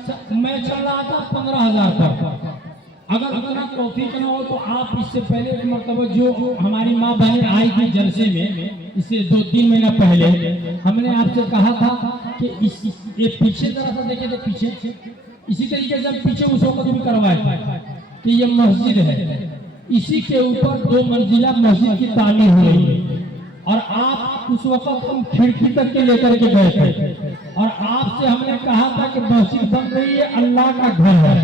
मैं चल रहा था 15,000 पर। अगर उतना कॉफी का ना हो तो आप इससे पहले एक मरतबा जो हमारी माँ बहन आई थी जलसे में, इससे 2-3 महीना पहले हमने आपसे कहा था कि ये पीछे जरा सा देखे तो पीछे इसी तरीके से पीछे उस वक्त भी करवाए कि ये मस्जिद है, इसी के ऊपर 2 मंजिला मस्जिद की तामीर हो रही है और आप उस वक्त हम खिड़की तक के लेकर के गए थे और आपसे हमने कहा था कि मस्जिद बन रही है, अल्लाह का घर है,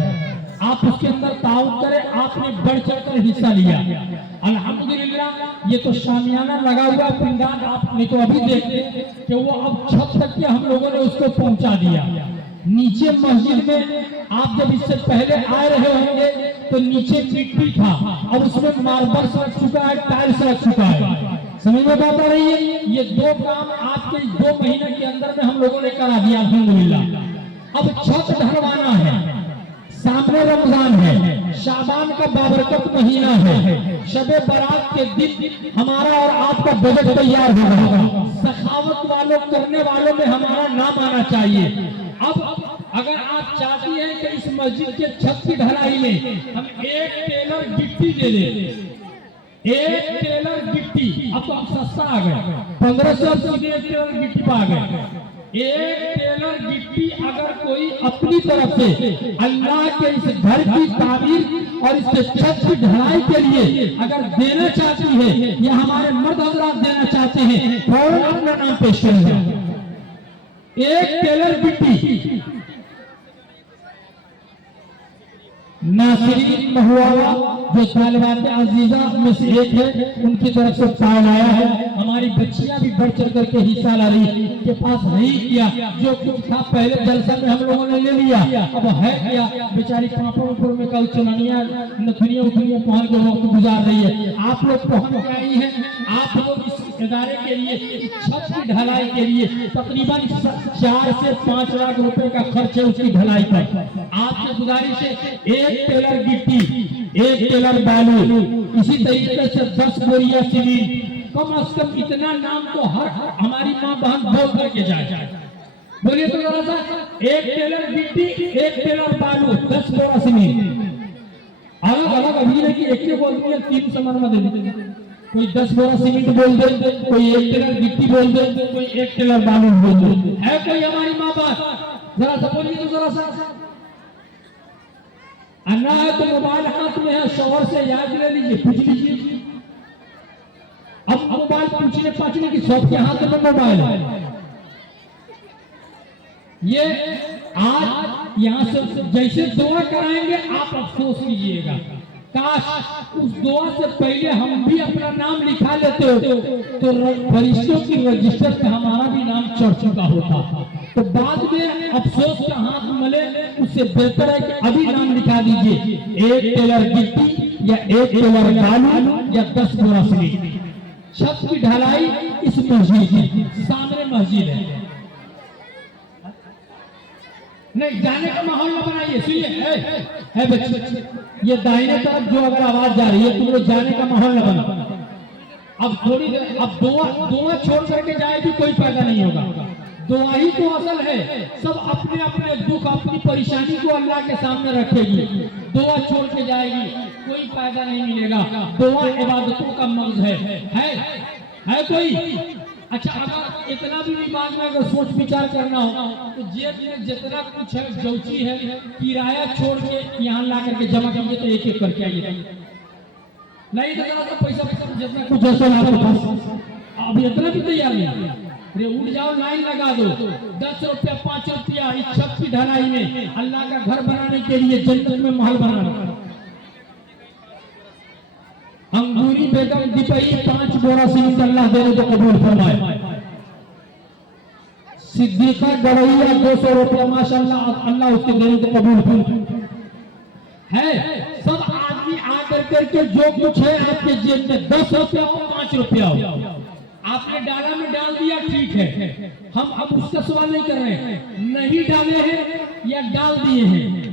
आप उसके अंदर ताउन करें। आपने बढ़ चढ़कर हिस्सा लिया। अल्हम्दुलिल्लाह ये तो शामियाना लगा हुआ पिंडान आपने तो अभी देखते कि वो अब छत तक के हम लोगों ने उसको पहुंचा दिया। नीचे मस्जिद में आप जब इससे पहले आ रहे होंगे तो नीचे मिट्टी था और उसमें मार्बल लग चुका है, टाइल्स लग चुका है। समझ में बात आ रही है? ये 2 काम आपके 2 महीने के अंदर में हम लोगों ने करा दिया अल्हम्दुलिल्लाह। अब छत ढलवाना है, सामने रमजान है, शाबान का बाबरकत महीना है, शबे बारात के दिन हमारा और आपका बजट तैयार हो रहा है। सखावत वालों करने वालों में हमारा नाम आना चाहिए। अब अगर आप चाहती हैं कि इस मस्जिद के छत की ढलाई में हम 1 टेलर गिट्टी दे दें, 1 टेलर गिट्टी, अब तो हम सस्ता आ गए, 1500 1 टेलर गिट्टी पा गए। 1 टेलर गिट्टी अगर कोई अपनी तरफ से अल्लाह के इस घर की तामीर और इस छत की ढलाई के लिए अगर देना चाहती है या हमारे मर्द हजरात देना चाहते हैं, फौरन अपना नाम पेश करेंगे। 1 टेलर गिट्टी नासिरीन महुआ जो तालिबात अजीजा में से एक है, उनकी तरफ से पाया आया है। हमारी बच्चियां भी बढ़ चढ़ करके हिस्सा ला रही है। के पास नहीं किया, जो कुछ था पहले जलसा में हम लोगों ने ले लिया, अब है किया। बेचारी पापड़ ऊपर में कल चुननिया नथुनिया उथुनिया पहन के वक्त गुजार रही है। आप लोग पहन के आई हैं, आप लोग इस इदारे के लिए छत की ढलाई के लिए तकरीबन 4 से 5 लाख रुपए का खर्च है उसकी ढलाई पर। आपसे गुजारिश है 1 टेलर गिट्टी, 1 टेलर बालू, इसी तरीके से 10 बोरिया सीमेंट, कम से कम इतना नाम तो हर हमारी माँ बहन बोल करके जाए। बोलिए तो जरा सा, 1 टेलर गिट्टी, 1 टेलर बालू, 10 बोरा सीमेंट। अलग अलग अभी नहीं कि एक बोल दिया 3 समान में दे देंगे। कोई 10 बोरा सीमेंट बोल दे, कोई 1 टेलर गिट्टी बोल दे, कोई 1 टेलर बालू बोल दे। है कोई हमारी माँ बाप? जरा सा बोलिए तो जरा सा। अन्ना है तो मोबाइल हाथ में है, शोहर से याद ले लीजिए, पूछ लीजिए। अब मोबाइल पूछने की सबके हाथ में मोबाइल है। ये आज यहाँ से जैसे दुआ कराएंगे आप अफसोस कीजिएगा, काश उस दुआ से पहले हम भी अपना नाम लिखा लेते हो तो फरिश्तों की रजिस्टर पे हमारा भी नाम चढ़ चुका होता। तो बाद में अफसोस का हाथ मले, उससे बेहतर है कि अभी नाम लिखा दीजिए। 1 टेलर गिट्टी या 1 टेलर बालू या 10 बोरा सीमेंट। छत की ढलाई इस मस्जिद की, सामने मस्जिद नहीं, जाने का माहौल न बनाइए। सुनिए है बच्चे, ये दाहिने तरफ जो अगर आवाज जा रही है तुम लोग जाने का माहौल न बना। अब थोड़ी देर, अब दुआ छोड़ करके जाए भी कोई फायदा नहीं होगा। दुआ ही तो असल है। सब अपने अपने दुख अपनी परेशानी को अल्लाह के सामने रखेगी, दुआ छोड़ के जाएगी, कोई फायदा नहीं मिलेगा। दुआ इबादतों का मर्ज है कोई? अच्छा, अगर इतना भी दिमाग में अगर सोच विचार करना हो तो जेब में जितना कुछ है जौची है किराया छोड़ के यहाँ ला करके जमा कीजिए तो एक करके आइए। नहीं तो जरा सा पैसा जितना कुछ अब इतना भी तैयार नहीं। अरे उठ जाओ, लाइन लगा दो, 10 रुपया 5 रुपया इस छत की ढलाई में अल्लाह का घर बनाने के लिए, जन्नत में महल बनाना। अंगूरी बेगम दिपई 5 बोरा सीमेंट अल्लाह देने को कबूल फरमाए। सिद्दीका गवैया 200 रुपया माशाअल्लाह, अल्लाह उसके देने को कबूल है। सब आदमी आकर करके जो कुछ है आपके जेब में 10 रुपया हो 5 रुपया हो, आपने डाला में डाल दिया, ठीक है। हम अब उसका सवाल नहीं कर रहे हैं, नहीं डाले हैं या डाल दिए हैं,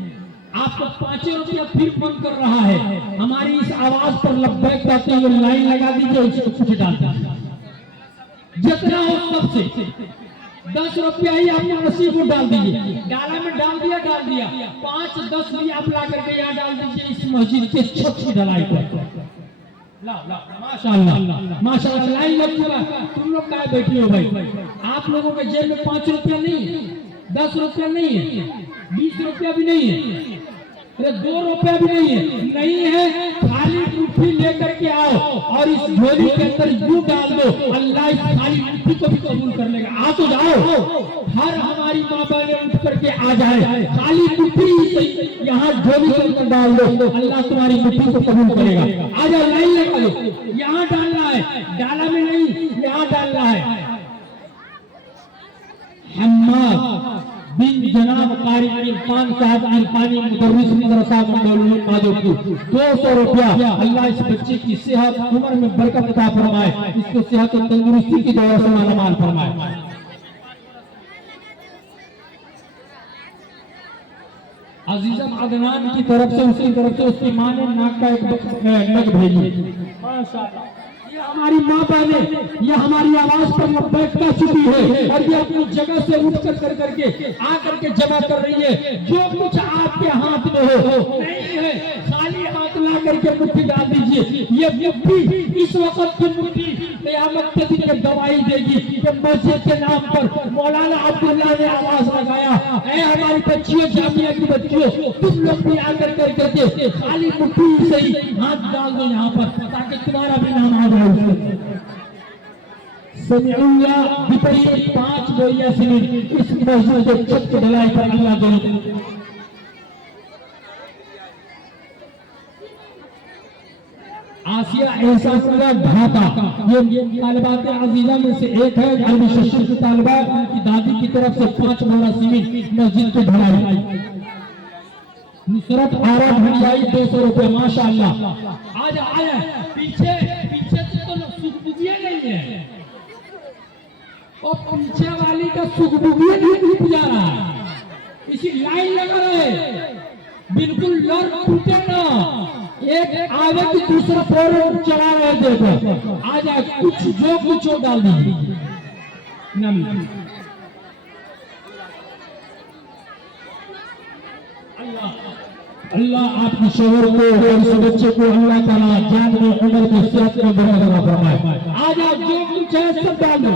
आपको 5 रुपया फिर फोन कर रहा है। हमारी इस आवाज पर लब्बैक कहते हुए लाइन लगा दीजिए, इसको कुछ डाल दीजिए, जितना हो सबसे। 10 रुपया ही आपने रस्सी को डाल दीजिए, डाला में डाल दिया 5-10 भी आप ला करके यहाँ डाल दीजिए इस मस्जिद के छत की ढलाई पर। माशाअल्लाह माशाअल्लाह। लाइन लग चुका, तुम लोग क्या बैठी हो भाई? आप लोगों के जेब में 5 रुपया नहीं, 10 रुपया नहीं है, 20 रुपया भी नहीं है, 2 रुपया भी नहीं है, खाली मुट्ठी लेकर के आओ और इस झोली के अंदर यूं डाल दो, अल्लाह इस खाली मुट्ठी को भी कबूल कर लेगा। आ तो जाओ, हर हमारी माँ बहनें उठ करके आ जाए, खाली मुट्ठी यहाँ झोली के अंदर डाल दो, अल्लाह तुम्हारी मुट्ठी को कबूल करेगा। आ जाओ, लाइन लगा दो, यहाँ डालना है, डाला में नहीं, यहाँ डालना है। हम्माद बिन जनाब कारी इरफान साहब इरफानी मुदर्रिस मदरसा मौलवी माधोपुर, 200 रुपया। अल्लाह इस बच्चे की सेहत उम्र में बरकत अता फरमाए, इसको सेहत और तंदुरुस्ती की दुआ से मालामाल फरमाए। अजीजम अदनान की तरफ से, उसकी तरफ से उसकी मां ने नाक का एक नग भेजी। माशाअल्लाह, ये हमारी माँ बहने, ये हमारी आवाज पर लब्बैक कह चुकी है और ये अपनी जगह से उठ कर करके आ करके जमा कर रही है। जो कुछ आपके हाथ में हो नहीं है, खाली हाथ ला करके मुट्ठी डाल दीजिए। ये मुट्ठी इस वक्त की मुट्ठी क़यामत के दिन में गवाही देगी कि मस्जिद के नाम पर मौलाना अब्दुल्ला ने आवाज लगाया, ऐ हमारी बच्चियों, जामिया की बच्चियों, तुम लोग भी आकर करके खाली मुट्ठी से ही हाथ डाल दो यहाँ पर, ताकि तुम्हारा भी नाम आ जाए। समिउल्ला विपरीत 5 बोरिया सीमेंट इस मस्जिद के छत की ढलाई पर अल्लाह दे। आसिया एहसासुल्लाह ढाका, ये तालिबात अजीजा में से एक है। अरबी शशर की तालिबा, उनकी दादी की तरफ से 5 बोरा सीमेंट मस्जिद की ढलाई। नुसरत आरा भंडाई 200 रुपए। माशाअल्लाह। आज आया पीछे नहीं है, और पीछे वाली का सुखबुगिया नहीं जा रहा है, इसी लाइन लगा रहे, बिल्कुल लड़ टूटे ना, एक आगे की दूसरा फोर चला रहे। देखो आ जाए, कुछ जो कुछ हो डाल दीजिए। अल्लाह आपकी शोहर को और इस बच्चे को अल्लाह ताला जान में, उम्र में, सेहत में बरकत फरमाए। आ जाओ, जो कुछ है सब डाल दो,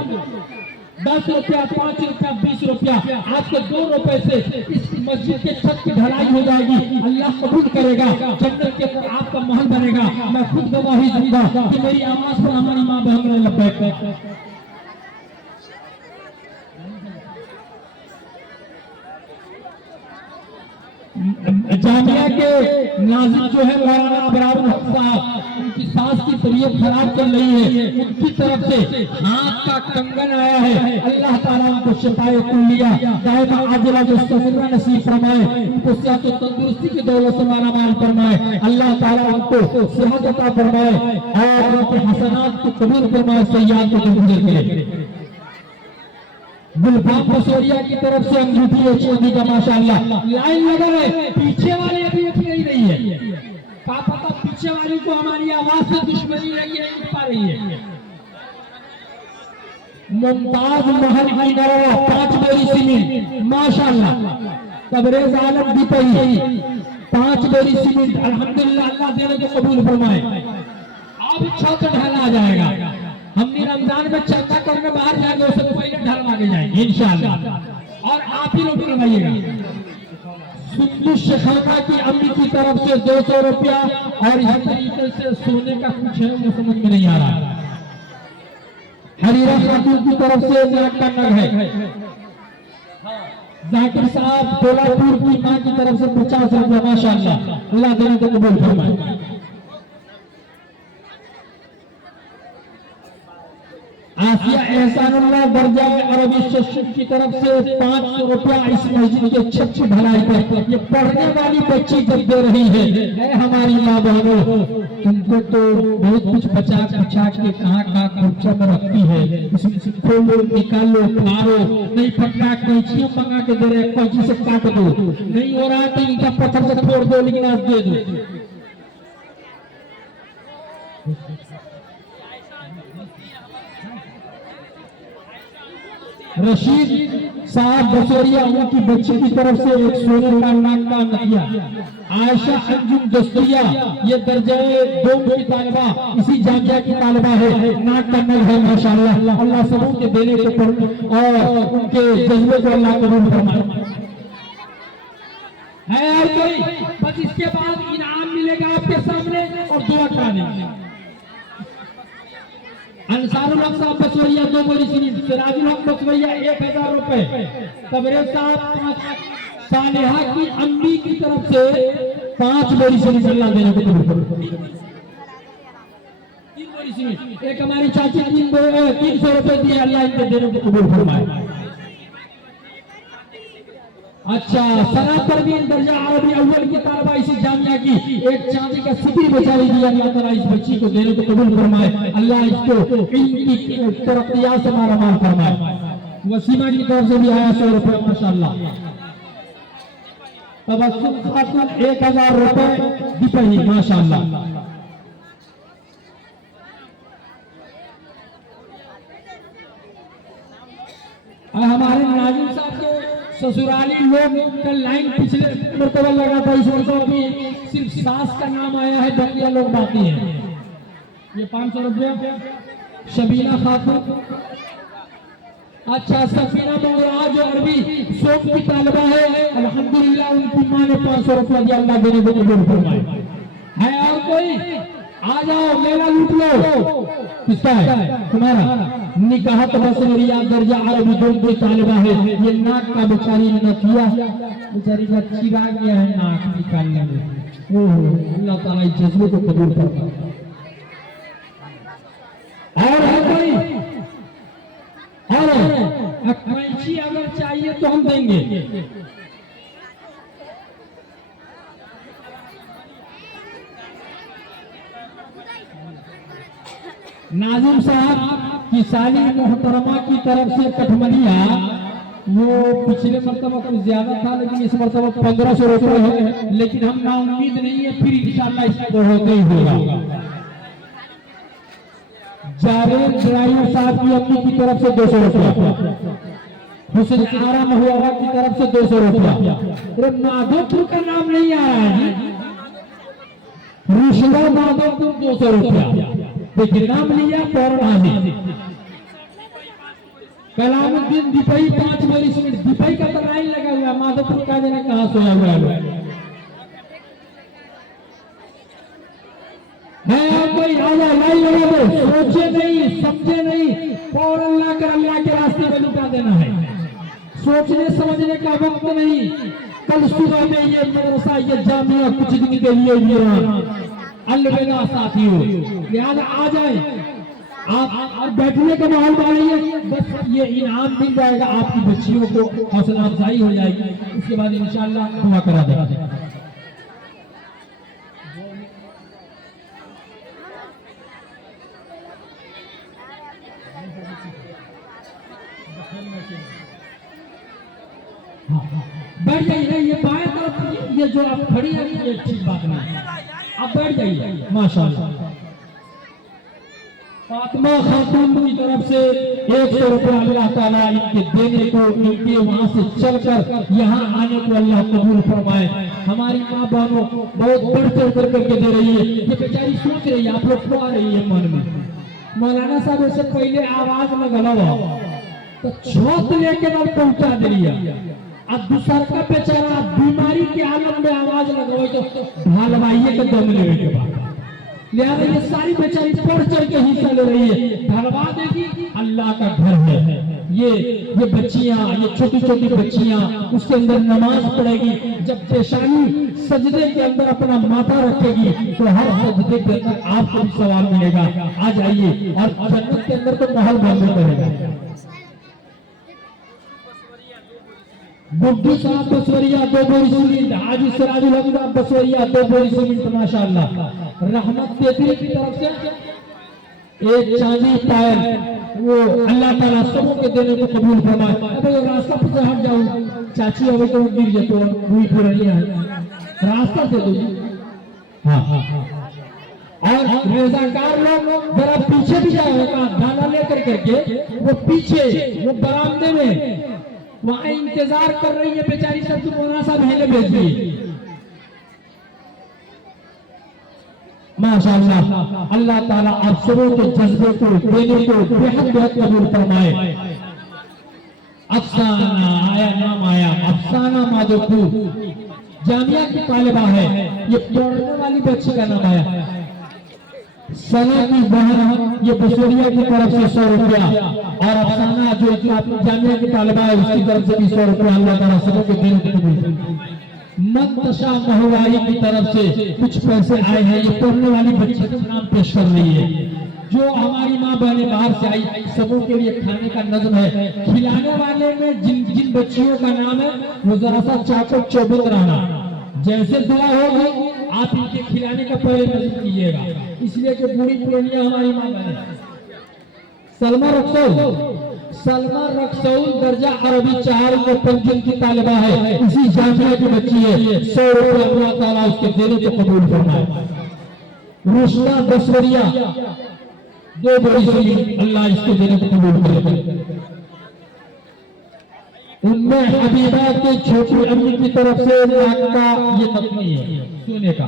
10 रुपया, 5 रुपया, 20 रुपया। आज के 2 रुपए से इस मस्जिद के छत की ढलाई हो जाएगी, अल्लाह कबूल करेगा, जन्नत के अंदर आपका महल बनेगा। मैं खुद गवाही दूंगा कि मेरी आवाज पर हमारी माँ बहन ने लब्बैक। जामिया के नाज़िम जो है मौलाना अबरार साहब, उनकी सास की तबीयत खराब चल रही है, उनकी तरफ से हाथ का कंगन आया है। अल्लाह ताला उनको शिफाए कुल्लिया दायमा आजिला मुस्तमिरा नसीब फरमाए, उनको सेहत और तंदुरुस्ती की दौलत से मालामाल फरमाए। अल्लाह ताला उनको सेहत अता फरमाए और उनके हसनात को कबूल फरमाए, सय्याद को मंजूर करे। गुलफाम बसोरिया की तरफ से अंगूठी है चांदी का। माशाअल्लाह। लाइन लगा है, पीछे वाले अभी नहीं रही है, क्या पता पीछे वाली को हमारी आवाज से दुश्मनी लगी है, नहीं पा रही है। मुमताज महल की नरवा 5 बोरी सीमेंट। माशाअल्लाह। तबरेज आलम दी पई 5 बोरी सीमेंट। अल्हम्दुलिल्लाह, अल्लाह देने को कबूल फरमाए। अब छत ढला जाएगा, हमने रमजान में चंदा करने बाहर जाएंगे, उससे पहले ढलवा के जाएंगे इंशाअल्लाह, और आप ही लोग करवाइएगा। सुंदू शेखाना की अम्मी की तरफ से 200 रुपया, और इस तरीके से सोने का कुछ है वो समझ में नहीं आ रहा। हरीरा खातून की तरफ से नाक का नग है। जाकिर साहब कोलापुर की मां की तरफ से 50 रुपया। माशाअल्लाह, अल्लाह देने को कबूल फरमाए। आसिया एहसानुल्लाह दर्जा अरबी शशर की तरफ से 500 रुपया इस मस्जिद के छत की ढलाई पर। ये पढ़ने वाली बच्ची जब दे रही है हमारी माँ बहनों, तुमको तो बहुत कुछ बचा बचा के कहाँ खर्चा में रखती है, इसमें से खोलो, निकालो, फाड़ो, नहीं फटना कैंचियों मंगा के दे रहे, कैंची से काट दो, नहीं हो रहा है तो इनका पत्थर से फोड़ दो, लेकिन आज दे दो। रशीद साहब बसोरिया उनकी बच्ची की तरफ से एक सोने का नाक का नथिया। आयशा अंजुम दस्तुरिया ये दर्जे 2 की तालिबा, इसी जामिया की तालिबा है, नाक का नग है माशाअल्लाह। अल्लाह सबों के देने को और उनके जज्बे को अल्लाह कबूल फरमाए। है और कोई? बस इसके बाद इनाम मिलेगा आपके सामने और दुआ कराने। अंसारुल हक साहब बसवैया 2 बोरी सीरीज, सिराजुल हक बसवैया 1000 रुपए, तबरेज साहब 5, सालेहा की अम्मी की तरफ से 5 बोरी सीरीज अल्लाह देने को कबूल फरमाए। 3 बोरी सीरीज, एक हमारी चाची 300 रुपए दिए, अल्लाह इनके देने को कबूल फरमाए। अच्छा, सना परवीन दर्जा अरबी अव्वल की तालिबा इसी जामिया की, एक चांदी का सिक्की बेचारी दिया, अल्लाह ताला इस बच्ची को देने को कबूल फरमाए। अल्लाह इसको इनकी तरक्कियात से मालामाल फरमाए। वसीमा की तरफ से भी आया 100 रुपए माशाअल्लाह। तबस्सुम खातून 1000 रुपए दीपही माशाअल्लाह। हमारे नाजिम साहब के ससुराली लोग कल लाइन पिछले मरतबा लगा था, इस मरतबा भी सिर्फ सास का नाम आया है, बकिया लोग बाकी हैं। ये 500 रुपया शबीना खातून। अच्छा, सफीना मंगरा जो अरबी सोम की तालिबा है, अल्हम्दुलिल्लाह उनकी मां ने 500 रुपया दिया, अल्लाह देने को कबूल फरमाए। है और कोई? आ जाओ, मेला लूट लो। किसका है? तुम्हारा। निकाहत बसरिया दर्जा अरबी 2 की तालिबा है, ये नाक का बेचारी ने नथिया, बेचारी का चिरा गया है नाक निकालने में। ओह, अल्लाह ताला इस जज्बे को कबूल फरमाए। और है कोई? और कैंची अगर चाहिए तो हम देंगे। नाजिम साहब की साली मोहतरमा की तरफ से कठमलिया, वो पिछले मरतबा कुछ ज्यादा था, लेकिन इस मरतबा 1500 रुपए है, लेकिन हम ना उम्मीद नहीं है, फिर इंशाअल्लाह इसको होते ही होगा। जावेद ड्राइवर साहब की अम्मी की तरफ से 200 रुपया, हुसैन आरा महुआ की तरफ से 200 रुपया। माधोपुर का नाम नहीं आ रहा है, रुशदा माधोपुर 200 रुपया। देखिए नाम लिया फौरन हाजिर। कलामुद्दीन दीपई 5 बोरी सीमेंट, दीपई का तो लाइन लगा हुआ, माधोपुर का देना कहाँ सोया हुआ है। कोई आजा लाइन लगा दो, सोचे नहीं समझे नहीं, फौरन लाकर अल्लाह के रास्ते में लुटा देना है। सोचने समझने का वक्त नहीं। कल सुबह में ये मदरसा, ये जामिया कुछ दिन के लिए अलविदा साथियों, लिहाजा आ जाए आप और बैठने का माहौल बनाइए। बस ये इनाम मिल जाएगा, आपकी बच्चियों को हौसला अफजाई हो जाएगी, उसके बाद इंशाअल्लाह दुआ करा देगा। बैठ जाइए, ये बाएं तरफ ये जो आप खड़ी है ये ठीक बात नहीं, आप बैठ जाइए माशाअल्लाह। फातिमा खातून की तरफ से 100 रुपया अल्लाह ताला इनके देने को, इनके वहां से चलकर यहाँ आने को अल्लाह कबूल फरमाए। हमारी माँ बहनों बहुत बढ़ चढ़ करके दे रही है, ये बेचारी सोच रही है, आप लोग को आ रही है मन में। मौलाना साहब इससे पहले आवाज में गलवा तो छत लेके ना पहुंचा दे रही है, अब दूसरा का बेचारा बीमारी के आलम में आवाज लगवाई तो ढालवाइए के दम लेने के बाद, लिहाजा ये सारी बेचारी बढ़ चढ़ के हिस्सा ले रही है। ढलवा देगी, अल्लाह का घर है। ये बच्चियां, ये छोटी छोटी बच्चियां उसके अंदर नमाज पढ़ेगी, जब पेशानी सजदे के अंदर अपना माथा रखेगी तो हर सजदे के अंदर आपको भी सवाल मिलेगा। आ जाइए, और जन्नत के अंदर तो माहौल बंद करेगा। बुद्धू साहब बसवरिया 2 बोरी सीमेंट, हाजी सिराजुल हक साहब बसवरिया 2 बोरी सीमेंट माशाअल्लाह। रहमत तेतरी की तरफ से एक चांदी पायल, वो अल्लाह ताला सबों के देने को कबूल फरमाए। अबे रास्ता पर से हट जाओ चाची, अबे तो गिर जाए तो हुई पूरी है, रास्ता दे दो। हाँ हाँ हाँ, और रजाकार लोग जरा पीछे भी जाएगा डाला लेकर करके, वो पीछे वो बरामदे में वहां इंतजार कर रही है बेचारी, सब मौलाना साहब हेले भेज दिए। माशाअल्लाह, अल्लाह ताला आप सबों के जज्बे को देने को बेहद बेहद कबूल फरमाए। अफसाना आया, नाम आया अफसाना माधोपुर, जामिया की तालिबा है, ये पढ़ने वाली बच्ची का नाम आया। सना की बहन ये बसोरिया की तरफ से 100 रुपया, और अफसाना जो जामिया की तालिबा है उसकी तरफ से भी 100 रुपया अल्लाह ताला सबों के देने को कबूल। मंतशा महुआई की तरफ से कुछ पैसे आए हैं, ये पढ़ने वाली बच्ची का नाम पेश कर रही है। जो हमारी माँ बहनें बाहर से आई, सबों के लिए खाने का नज़्म है। खिलाने वाले में जिन जिन बच्चियों का नाम है वो जरा सा चाकत चौबंद रहना, जैसे दुआ होगी आप इनके खिलाने का पहले नज़्म कीजिएगा, इसलिए कि पूरी पुरानिया हमारी माँ बहनें। सलमा रक्सौल दर्जा अरबी 4 में पंचम की तालिबा है, इसी जामिया की बच्ची है। 100 रुपया अल्लाह ताला उसके देने को कबूल फरमाए। रुशना दसवरिया 2 बड़ी सी अल्लाह इसको देने को कबूल करे। उनमें हबीबा के छोटी अम्मी की तरफ से लाख का ये नकली है सोने का।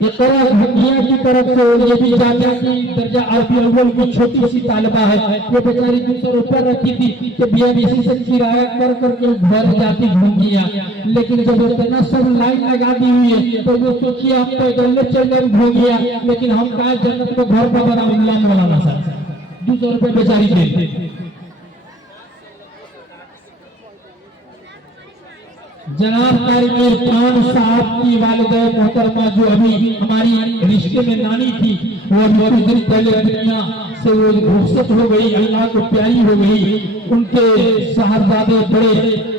इकरा हकिया की तरफ से ये भी जामिया की दर्जा अरबी अव्वल की छोटी सी तालिबा है। ये बेचारी 200 रुपया रखी थी कि बीएमसी से किराया कर करके घर जाती घूम गया, लेकिन जब इतना सब लाइन लगा दी हुई है तो वो सोचिए हम पैदल चलने घूम गया, लेकिन हम कहा जन्नत को घर पर बना मौलाना साहब 200 रुपया बेचारी दे। जनाब कारी खान साहब की वालिदा मोहतरमा जो अभी हमारी रिश्ते में नानी थी, वो कुछ दिन पहले दुनिया से वो रुखसत हो गई, अल्लाह को प्यारी हो गई। उनके साहबजादे बड़े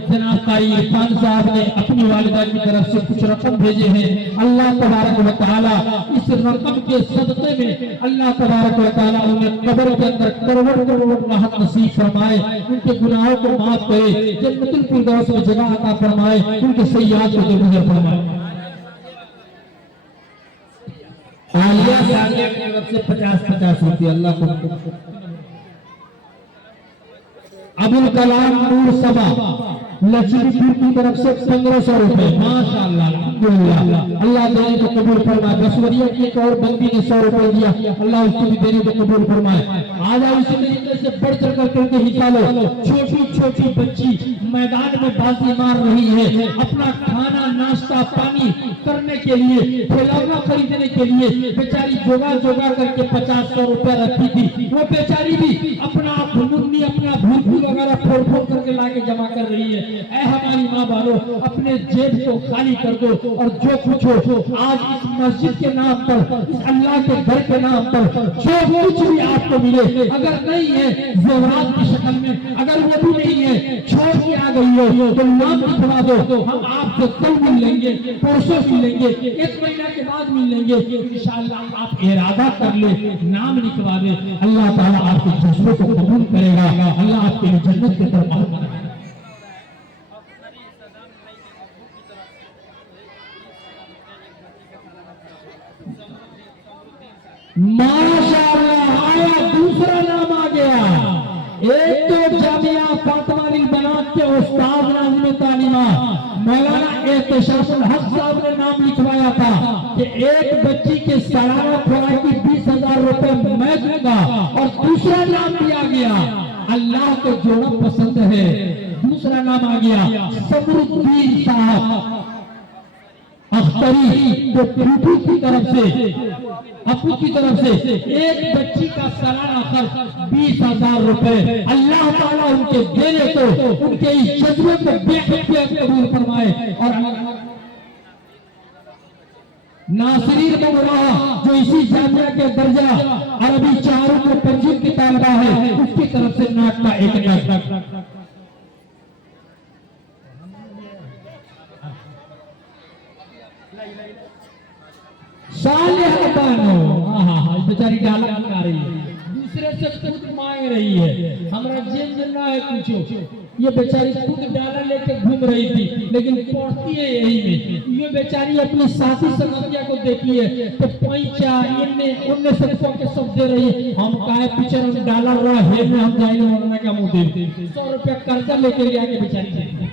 जनाब कारी खान साहब ने अपनी वालिदा की तरफ से कुछ रकम भेजे हैं। अल्लाह तबारक व तआला इस रकम के सदक़े में अल्लाह तबारक व तआला उन्हें कब्र के अंदर करोड़ करोड़ राहत नसीब फरमाए, उनके गुनाहों को माफ करे, जन्नतुल फिरदौस में जगह अता फरमाए, उनके सय्याद को दरगुजर फरमाए। आलिया साहब की तरफ से 50-50 रुपये अल्लाह को। अबुल कलाम नूर सबा लक्ष्मीपुर की तरफ से 1500 रुपए, माशाअल्लाह अल्हम्दुलिल्लाह, अल्लाह देने को कबूल फरमाए। बसवरिया की एक और बंदी ने 100 रुपए दिया, अल्लाह उसको भी देने को कबूल फरमाए। आज इसी तरीके से बढ़ चढ़ कर करके हिस्सा लो। छोटी छोटी बच्ची मैदान में बाजी मार रही है, अपना खाना नाश्ता पानी करने के लिए, खिलौना खरीदने के लिए बेचारी जोगा जोगा करके 50-100 रुपया रखी थी। वो बेचारी भी अपना मुन्नी अपना भूल वगैरह फोड़ करके लाके जमा कर रही है। ऐ हमारी माँ बहनों, अपने जेब को खाली कर दो और जो कुछ हो आज इस मस्जिद के नाम पर, इस अल्लाह के घर के नाम पर जो कुछ भी आपको मिले, अगर नहीं है ज़ेवरात की शक्ल में, अगर वो भी नहीं है छोड़ के आ गई हो तो नाम लिखवा दो, हम आपसे कल मिल लेंगे, परसों मिल लेंगे, 1 महीना के बाद मिल लेंगे। इंशाअल्लाह आप इरादा कर ले, नाम लिखवा दे, अल्लाह ताला आपके जज्बे को कबूल करेगा, अल्लाह आपके जन्नत के तरफ बढ़ाएगा। माशाअल्लाह, आया दूसरा नाम आ गया। एक तो जामिया फातिमा बनात के उस्ताद नाज़िम तालीमा मौलाना एहतिशामुल हक साहब ने नाम लिखवाया था कि एक बच्ची के सालाना खुराक की 20,000 रुपए मैं दूंगा, और दूसरा नाम दिया गया, अल्लाह को जोड़ा पसंद है, दूसरा नाम आ गया समरुद्दीन साहब अख्तरी, जो पीपी की तरफ से अपू की तरफ से एक बच्ची का सालाना खर्च 20,000 रुपए, अल्लाह ताला उनके देने को, उनके इस जज्बे को बेहद कबूल फरमाए। और नासिरीन बगरा जो इसी जामिया के दर्जा अरबी 4 में पंजीब की तालिबा है, उसकी तरफ से नाक का 1 लाख। बेचारी डाला आ रही है, दूसरे से कुछ मांग रही है, हमारा जेब जन्ना है, पूछो ये बेचारी खुद डाला लेके घूम रही थी, लेकिन पढ़ती है यही में। ये बेचारी अपनी साथी संगतिया को देखी है तो पैसा इनने सबको सब दे रही है। हम काहे पीछे हम डाला रहा है में हम जाएंगे मरने का मुंह दे 100 रुपया कर्जा लेके ले आके बेचारी देती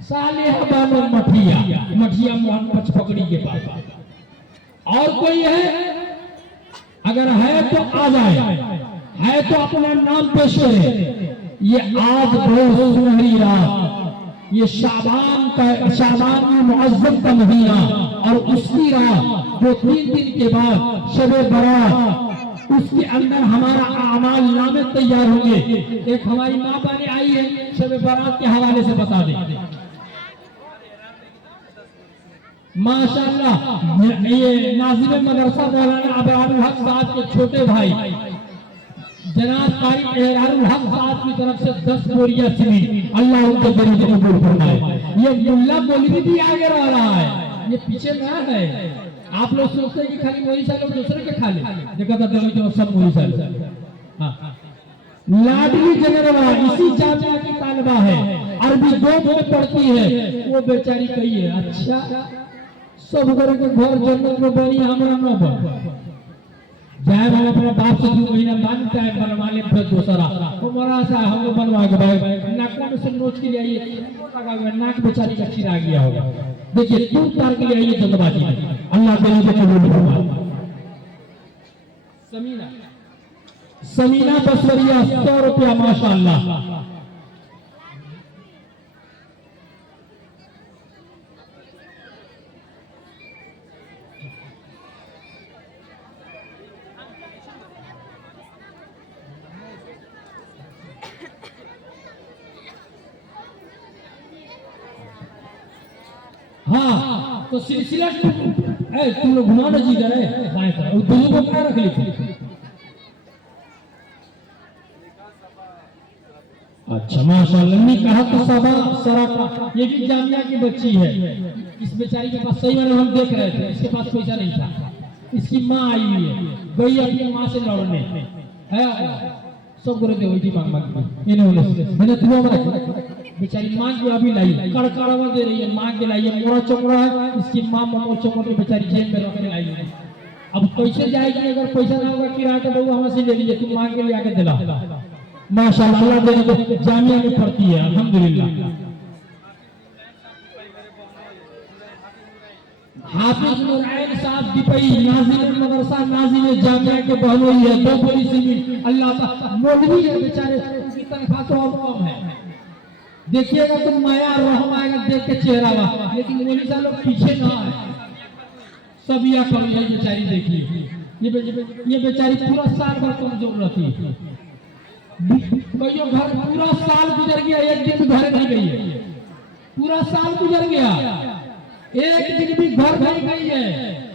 साले हबानो मठिया मोहन पचपकड़ी के पास। और कोई है? अगर है तो आ जाए, है तो अपना नाम पेश करे। ये आज बहुत सुनहरी रात, ये शाबान में मुअज्जम का महीना और उसकी रात जो 3 दिन के बाद शबे बारात, उसके अंदर हमारा आमाल नामे तैयार होंगे। एक हमारी माँ बहने आई है, शबे बारात के हवाले से बता दें। माशाअल्लाह ये नाज़िम मदरसा मौलाना अबरारुल हक साहब के छोटे भाई जनाब कारी एरारुल हक साहब की तरफ से 10 बोरियां सीमेंट, अल्लाह उनके दर्जे को कबूल फरमाए। ये मुल्ला मौलवी भी आगे रह रहा है, ये पीछे ना है। आप लोग सोचते हैं कि खाली मोदी साहब लोग दूसरे के खा ले, देखा था देखो सब मोदी साहब। हां, लाडली जनरवा इसी जामिया की तालिबा है, अरबी 2 में पढ़ती है। वो बेचारी कही है अच्छा सब घर के घर जन्नत में बनी हमरा न बन जाए। हम अपने बाप से 2 महीना मांगता है बनवा ले, फिर दूसरा वो मरा सा हम बनवा के भाई नाक में से नोच के लिए आइए लगा हुआ नाक बेचारी का चिरा गया होगा। देखिए 2 तार के लिए आइए जल्दबाजी में, अल्लाह के लिए कबूल फरमाए। समीना बसवरिया 100 रुपया माशाअल्लाह। हाँ तो सिलसिला तुम लोग घुमा ना जी रहे बाएं तरफ और दोनों को क्या रख ली थी। अच्छा माशाअल्लाह ने कहा तो सबा सराका ये भी जामिया की बच्ची है। इस बेचारी के पास सही वाले हम देख रहे थे, इसके पास पैसा नहीं था। इसकी माँ आई हुई है, गई अपनी माँ से लड़ने है सब करे दे वही मांग इन्होंने मैंने तुम्हें बेचारी माँ की अभी लाई कड़कड़वा दे रही है, माँ के लाई है मोरा चोमरा है। इसकी माँ मोमो चोमो की बेचारी जेब में रख के लाई है। अब कैसे जाएगी? अगर पैसा ना होगा किराया के बहू हमसे ले लीजिए, तुम माँ के लिए आके दिला। माशाअल्लाह अल्लाह देने जामिया में पढ़ती है अल्हम्दुलिल्लाह। हाफिज नूरैन साहब दीपई नाज़िम मदरसा नाज़िम जामिया के बहनोई है। 2 बोरी सीमेंट अल्लाह का मौलवी है बेचारे, उसकी तनख्वाह तो और कम है। देखिएगा तो माया रहम आएगा देख के चेहरा वा, लेकिन मौलवी साहब लोग पीछे ना आए, सब या कर है बेचारी। देखिए ये बेचारी पूरा साल भर कमजोर रहती है। कहियो घर पूरा साल गुजर गया, एक दिन घर नहीं गई है। पूरा साल गुजर गया, एक दिन भी घर नहीं गई है।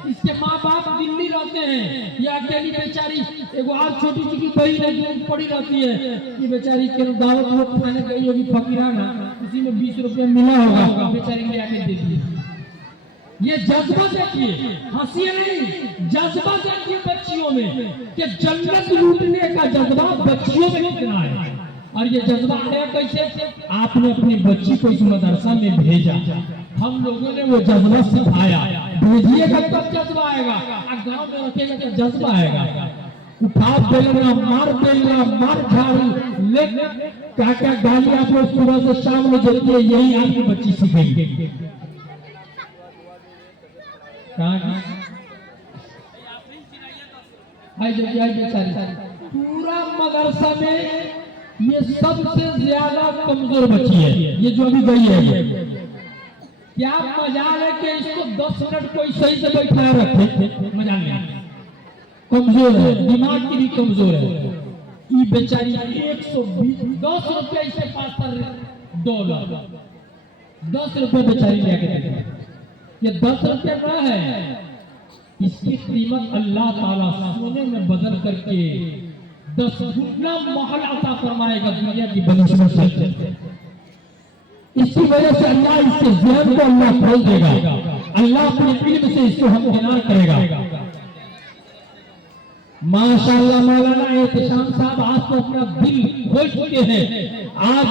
इसके माँ बाप दिल्ली रहते हैं, ये अकेली बेचारी एगो और छोटी सी की बहन है जो पड़ी रहती है। ये बेचारी के दावत वोट खाने गई होगी फकीराना, उसी में 20 रुपया मिला होगा, बेचारी ले आके दे दी। ये जज्बा देखिए, हंसी नहीं, जज्बा देखिए बच्चियों में कि जन्नत लूटने का जज्बा बच्चियों में कितना है। और ये जज्बा है कैसे? आपने अपनी बच्ची को इस मदरसा में भेजा, हम लोगों ने वो जज्बा सिखाया। भेजिएगा तब जज्बा आएगा, गाँव में रखेगा तो जज्बा आएगा। उठा बेलना मार झाड़ू ले क्या क्या गाली आप लोग सुबह से शाम में देती है, यही आपकी बच्ची सीखेगी। पूरा मदरसा में ये सबसे ज्यादा कमजोर बच्ची है, ये जो अभी गई है। क्या मजाल है कि इसको 10 मिनट कोई सही से बैठाए रखे, मजाल नहीं। कमजोर है, दिमाग की भी कमजोर है। ये बेचारी 120 10 रुपया इसके पास $10 10 रुपये बेचारी लेके देते। ये 10 रुपये क्या है? इसकी कीमत अल्लाह ताला सोने में बदल करके 10 गुना महल अता फरमाएगा दुनिया की बनिस्बत से। इसी वजह से अल्लाह इसके ज़हन को अल्लाह खोल देगा, अल्लाह अपने इल्म से इसको हमकिनार करेगा। माशाल्लाह मौलाना एहतशाम साहब आज तो अपना दिल खोल चुके हैं। आज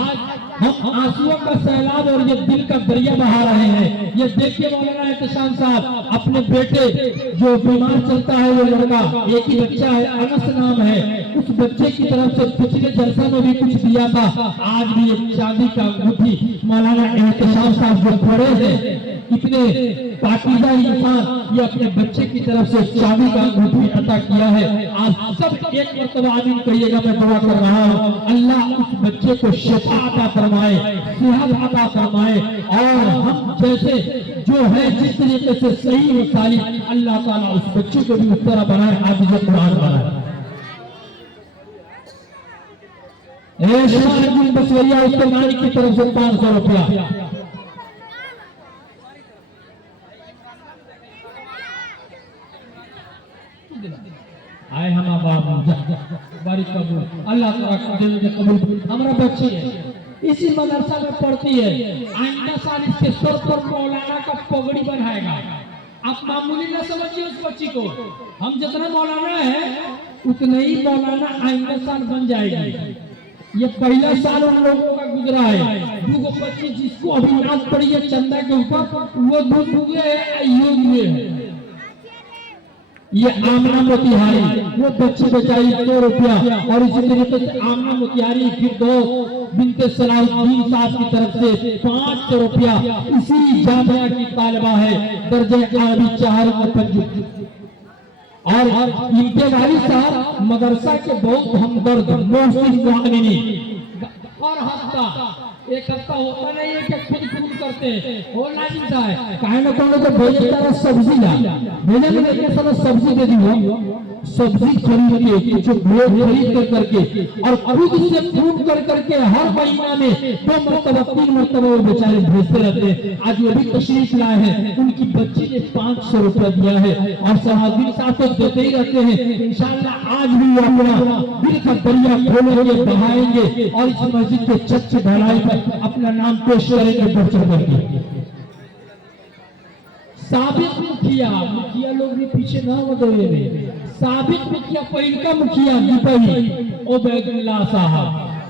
हम आंसुओं का सैलाब और ये दिल का दरिया बहा रहे हैं। ये देखिए मौलाना एहतशाम साहब अपने बेटे जो बीमार चलता है, वो लड़का एक ही बच्चा है, अनस नाम है, उस बच्चे की तरफ से पिछले जलसा में भी कुछ दिया था। आज भी एक चांदी का अंगूठी मौलाना एहतशाम साहब जो बड़े हैं, इतने पाकीज़ा इंसान, ये अपने बच्चे की तरफ से चांदी का अंगूठी अता किया है। आप सब एक मरतबा आमीन कहिएगा। मैं दुआ कर रहा हूँ अल्लाह उस बच्चे को शिफा अता फरमाए, सेहत अता फरमाए, और हम जैसे जो है जिस तरीके से सही व सालिम, अल्लाह ताला उस बच्चे को भी उस तरह बनाए, हाफिज़ कुरान बनाए। शाहिद बसवरिया उस्ताद की तरफ से 500 रुपया। आए हम बारी कबूल अल्लाह ताला कबूल। हमारा बच्ची है इसी मदरसा में पढ़ती है, आइंदा साल इसके सर पर मौलाना का पगड़ी बनाएगा। आप मामूली ना समझिए उस बच्ची को, हम जितना मौलाना है उतने ही मौलाना आइंदा साल बन जाएगी। ये पहला साल उन लोगों का गुजरा है। दूगो बच्ची जिसको अभी नाच पड़ी है चंदा के ऊपर, वो दूगे है। ये आमना मोतिहारी, वो बच्ची बेचारी 100 रुपया, और इसी तरीके से आमना मोतिहारी फिरदौस बिनते सलाहुद्दीन साहब की तरफ से 500 रुपया। इसी जामिया की तालिबा है, दर्जे आरबी 4 में पंजू, और इनके वालिद साहब मदरसा के बहुत हमदर्द मोहसिन मुआमिनी। और हफ्ता एक हफ्ता होता नहीं है कि खुद करते हो लाजिम सा है, काहे ना कोई तो भेजे तारा सब्जी ला भेजे में नहीं सब सब्जी दे दी हो, सब्जी खरीद के जो खरीद कर करके और खुद से फूट कर करके हर महीना में 2 मरतबा 3 मरतबा वो बेचारे भेजते रहते हैं। आज वो भी तशरीफ लाए हैं, उनकी बच्ची ने 500 रुपया दिया है, और सलाहुद्दीन साहब तो देते ही रहते हैं। इंशाअल्लाह आज भी वो अपना दिल का दरिया खोलेंगे, बहाएंगे, और इस मस्जिद के छत से ढलाई पर अपना नाम पेश करेंगे बढ़ चढ़ करके। साबिक मुखिया लोग भी पीछे ना बदले में, साबिक मुखिया पहिलका मुखिया दीपही ओ बैगुल्लाह साहब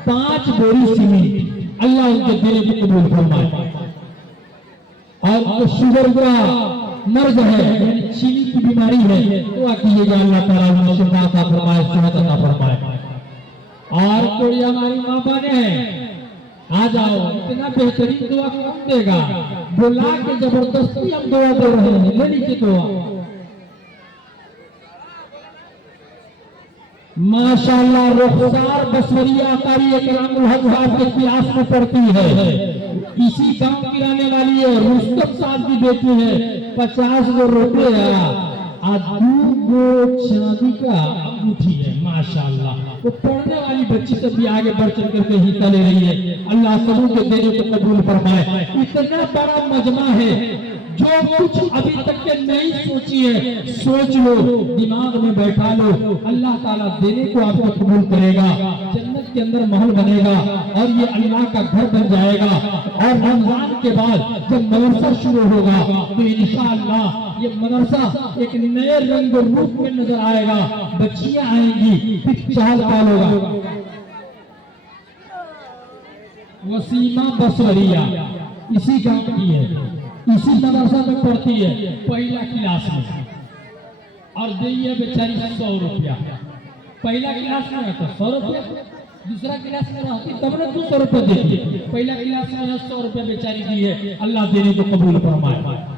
5 बोरी सीमेंट, अल्लाह उनके दिल की कबूल फरमाए। और शुगर का मर्ज है, चीनी की बीमारी है, दुआ कीजिएगा अल्लाह ताला उन्हें शिफा अता फरमाए, सेहत अता फरमाए। और कोई हमारी माँ बहने हैं, आ जाओ, इतना बेहतरीन दुआ कौन देगा, बुला के जबरदस्ती हम दुआ दे रहे हैं, ले लीजिए दुआ। माशाअल्लाह रुखसार बसवरिया कारी इकरामुल हक साहब के क्लास में पढ़ती है, इसी गांव की रहने वाली है, रुस्तम साहब की बेटी है। 50 रुपये आज 2 चांदी का अंगूठी है। माशाअल्लाह वो पढ़ने वाली बच्ची से भी आगे बढ़ चढ़ करके हिस्सा ले रही है। अल्लाह सबूत के देने को कबूल फरमाए। इतना बड़ा मजमा है, जो कुछ अभी तक के नहीं सोची है सोच लो, दिमाग में बैठा लो, अल्लाह ताला देने को आपको कबूल करेगा, जन्नत के अंदर महल बनेगा, और ये अल्लाह का घर बन जाएगा। और रमजान के बाद जब मदरसा शुरू होगा तो इंशाअल्लाह ये मदरसा एक नए रंग रूप में नजर आएगा, बच्चियां आएंगी, फिर चहल पहल होगा। वसीमा बसवरिया इसी गांव की है, इसी मदरसा में पढ़ती है, पहला क्लास में, और दी है बेचारी 100 रुपया। पहला क्लास में है तो 100 रुपया, दूसरा क्लास में रहती तब ना 200 रुपया देती, पहला क्लास में 100 रुपया बेचारी दी है। अल्लाह देने को कबूल फरमाए।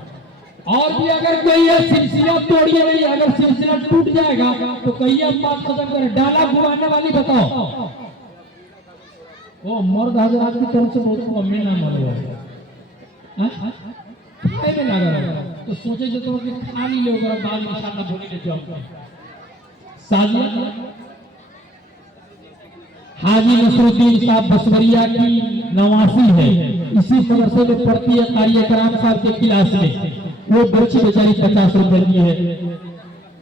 और भी अगर कोई सिलसिला तोड़िए नहीं, अगर सिलसिला टूट जाएगा तो कहिए हम बात खत्म करें। डाला घुमाने वाली बताओ, वो मर्द हजरात की तरफ से बहुत कम ना मरो में लगा तो सोचे जो तो खाली लोग बाद में इंशाअल्लाह बोलेंगे जो साजिया हाजी नसरुद्दीन साहब बसवरिया की नवासी है, इसी मदरसे में पढ़ती है, कारी इकराम साहब के क्लास में। वो बच्ची बेचारी 50 रुपए की है।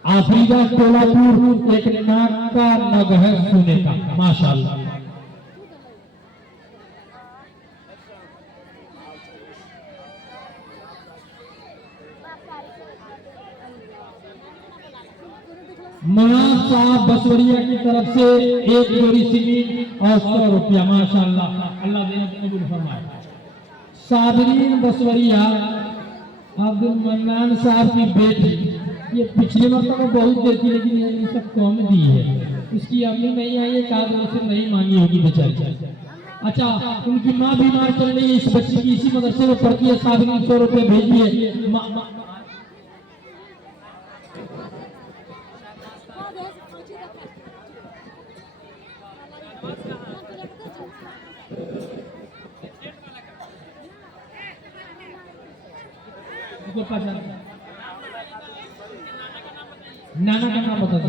आफरीदा कोलापुर एक नाक का नग है सोने का, माशाअल्लाह। मनान साहब बसवरिया की तरफ से एक जोड़ी सीमेंट और 100 रुपया। माशाल्लाह, अल्लाह देने को कबूल फरमाए। साबरीन बसवरिया अब्दुल मन्नान साहब की बेटी, ये पिछले मरतबा बहुत देती लेकिन ये सब कम दी है। उसकी अम्मी नहीं आई है, कागज से नहीं मांगी होगी बेचारी। अच्छा, उनकी माँ बीमार चल रही है, इस बच्ची की इसी मदरसे में पढ़ती है। साबरीन 100 रुपये भेजी है। नाना का नाम बता दो।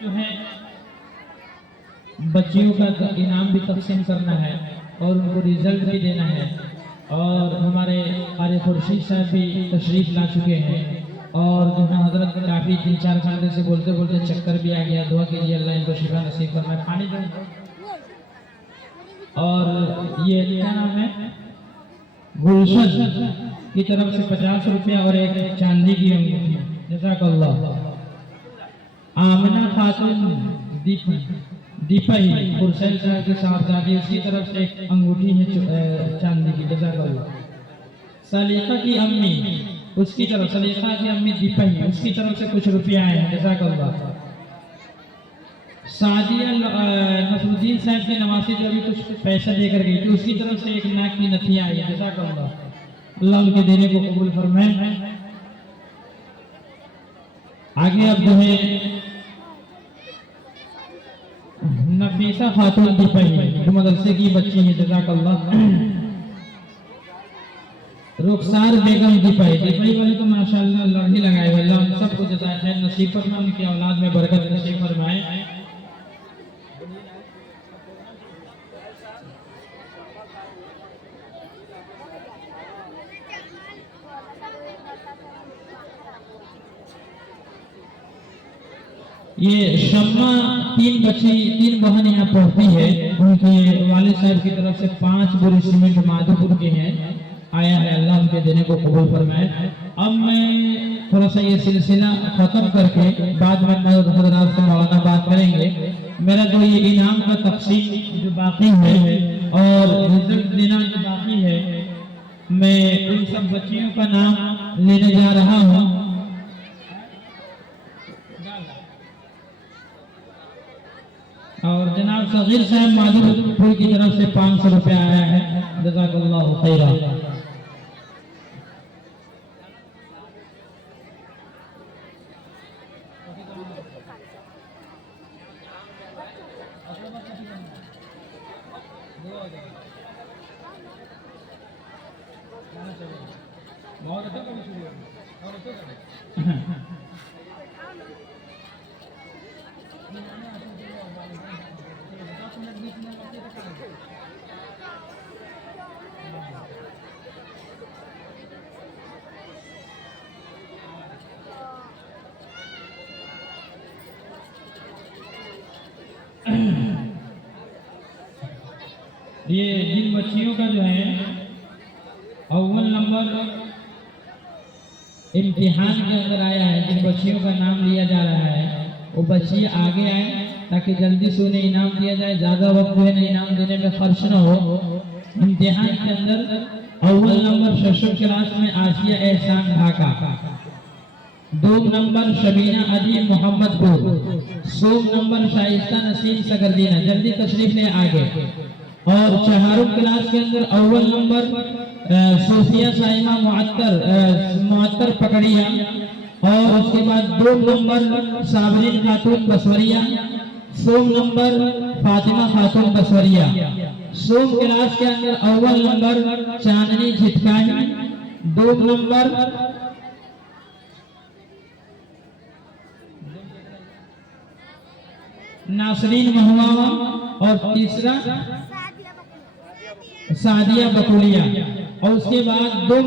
जो है बच्चियों का इनाम भी तकसीम करना है और उनको रिजल्ट भी देना है। और हमारे क़ारी खुर्शीद साहब भी तशरीफ ला चुके हैं और जो है हजरत काफ़ी 3-4 घंटे से बोलते बोलते चक्कर भी आ गया। दुआ कीजिए अल्लाह इनको शिफा नसीब फरमाए। पानी दो। और ये क्या नाम है, गुलशन की तरफ से 50 रुपया और एक चांदी की अंगूठी। जज़ाकल्लाह। आमना खातून दीपाई कुरसैल साहब के साहबजादी, उसकी तरफ से एक अंगूठी है चांदी की। जज़ाकल्लाह। सलीका की अम्मी, उसकी तरफ सलीका की अम्मी दीपाई, उसकी तरफ से कुछ रुपये आए हैं। जज़ाकल्लाह। सादिया नसरुद्दीन साहब की नवासी जो अभी कुछ पैसा देकर गई थी, उसकी तरफ से एक नाक की नथिया आई है। जज़ाकल्लाह, अल्लाह उनके देने को कबूल फरमाए। आगे अब जो है नफीसा खातून दीपाई जो मदरसे की बच्ची है। जज़ाकल्लाह। रुखसार बेगम दीपाई वाले तो माशाअल्लाह लड़की लगाए हुए। अल्लाह सबको जज़ाए खैर नसीब फरमाए, उनकी औलाद में बरकत नसीब फरमाए। ये शम्मा 3 बहन यहाँ पढ़ती है, उनके वालिद साहब की तरफ से 5 बोरी सीमेंट माधोपुर के हैं आया है। अल्लाह उनके देने को कबूल फरमाए। अब मैं थोड़ा सा ये सिलसिला खत्म करके बाद में हज़रात से मौलाना बात करेंगे। मेरा जो ये इनाम का तकसीम जो बाकी है और रिजल्ट देना जो बाकी है, मैं उन सब बच्चियों का नाम लेने जा रहा हूँ। और जनाब सगीर साहब माधोपुर की तरफ से 500 रुपया आया है। जज़ाकल्लाह खैरा। ये जिन बच्चियों का जो है अव्वल नंबर इम्तिहान के अंदर आया है, जिन बच्चियों का नाम लिया जा रहा है, वो बच्ची आगे आए ताकि जल्दी से उन्हें इनाम दिया जाए। ज़्यादा वक्त जो है इनाम देने में खर्च न हो। इम्तिहान के अंदर अव्वल नंबर शशुर क्लास में आसिया एहसान ढाका, 2 नंबर शबीना अदीब मोहम्मदपुर, 100 नंबर शाइस्ता नसीम सकरदीना, जल्दी तशरीफ ले आगे। और चहारुक क्लास के अंदर अव्वल नंबर सूफिया साइमा मुअत्तर पकड़िया, और उसके बाद 2 नंबर साबरीन खातून बसवरिया, सोम नंबर फातिमा खातून बसवरिया। सोम क्लास के अंदर अव्वल नंबर चांदनी झिटकानी, 2 नंबर नासरीन महुआ और तीसरा सादिया बकुलिया। और उसके बाद दो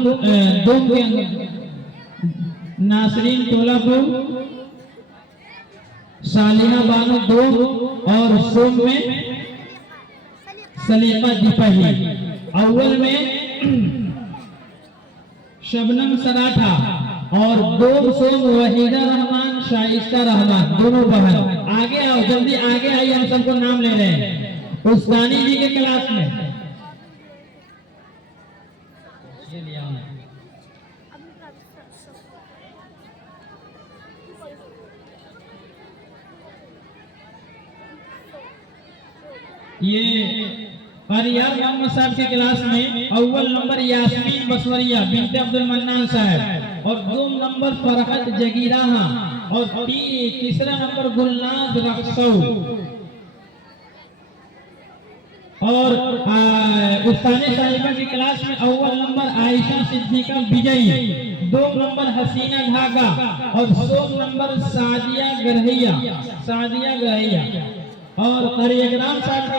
के अंदर नासरीन टोलापुर, सालिहा बानो 2 और सोम में सलीमा दीपही। अव्वल में शबनम सराठा और 2 सोम वहीदा रहमान शाइस्ता रहमान, दोनों बहन। आगे आओ, जल्दी आगे आइए, हम सबको नाम ले रहे हैं उस्तानी जी के क्लास में। ये अरियार मोहम्मद साहब की क्लास में अव्वल नंबर यास्मीन बसवरिया बिनते अब्दुल मन्नान साहब और 2 नंबर फरहत जगीराहा और तीसरा नंबर गुलनाज रक्सौ। और उस्तानी साहिबा की क्लास में अव्वल नंबर आयशा सिद्दीका विजयी, 2 नंबर हसीना ढाका और 3 नंबर सादिया गरहिया। और कोरियोग्राफ साहब